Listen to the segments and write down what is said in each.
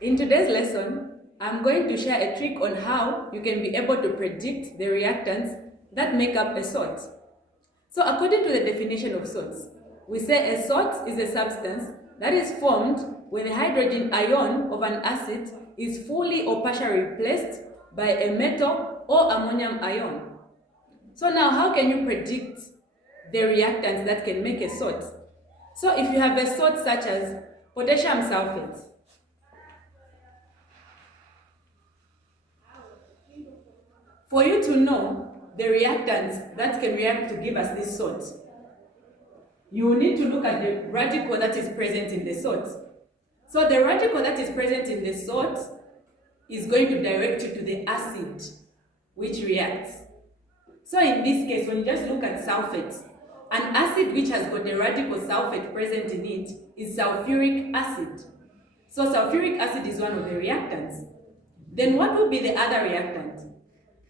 In today's lesson, I'm going to share a trick on how you can be able to predict the reactants that make up a salt. So according to the definition of salts, we say a salt is a substance that is formed when the hydrogen ion of an acid is fully or partially replaced by a metal or ammonium ion. So now how can you predict the reactants that can make a salt? So if you have a salt such as potassium sulfate, for you to know the reactants that can react to give us this salt, you will need to look at the radical that is present in the salt. So the radical that is present in the salt is going to direct you to the acid which reacts. So in this case, when you just look at sulfate, an acid which has got the radical sulfate present in it is sulfuric acid. So sulfuric acid is one of the reactants. Then what will be the other reactant?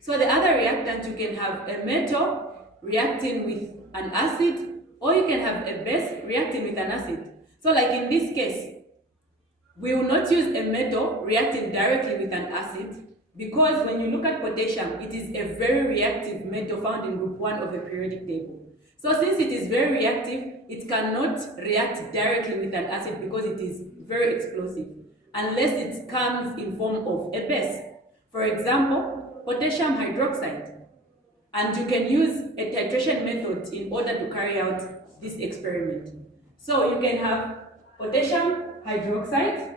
So the other reactant, you can have a metal reacting with an acid, or you can have a base reacting with an acid. So like in this case, we will not use a metal reacting directly with an acid, because when you look at potassium, it is a very reactive metal found in group 1 of the periodic table. So since it is very reactive, it cannot react directly with an acid because it is very explosive, unless it comes in form of a base. For example, potassium hydroxide. And you can use a titration method in order to carry out this experiment. So you can have potassium hydroxide,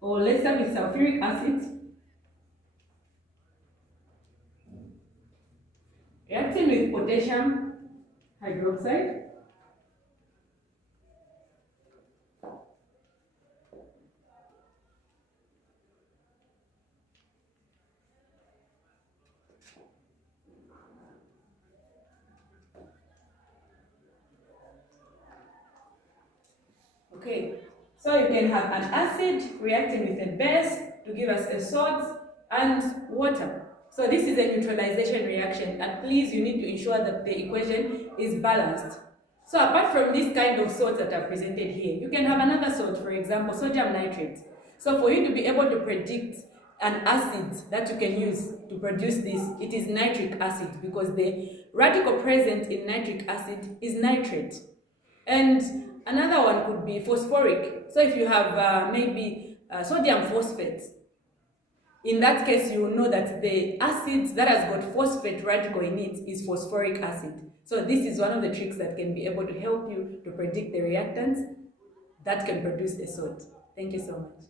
or let's start with sulfuric acid, reacting with potassium hydroxide. Okay, so you can have an acid reacting with a base to give us a salt and water. So this is a neutralization reaction, and please, you need to ensure that the equation is balanced. So apart from this kind of salts that are presented here, you can have another salt, for example, sodium nitrate. So for you to be able to predict an acid that you can use to produce this, it is nitric acid, because the radical present in nitric acid is nitrate. And another one could be phosphoric. So if you have maybe sodium phosphate, in that case you will know that the acid that has got phosphate radical in it is phosphoric acid. So this is one of the tricks that can be able to help you to predict the reactants that can produce a salt. Thank you so much.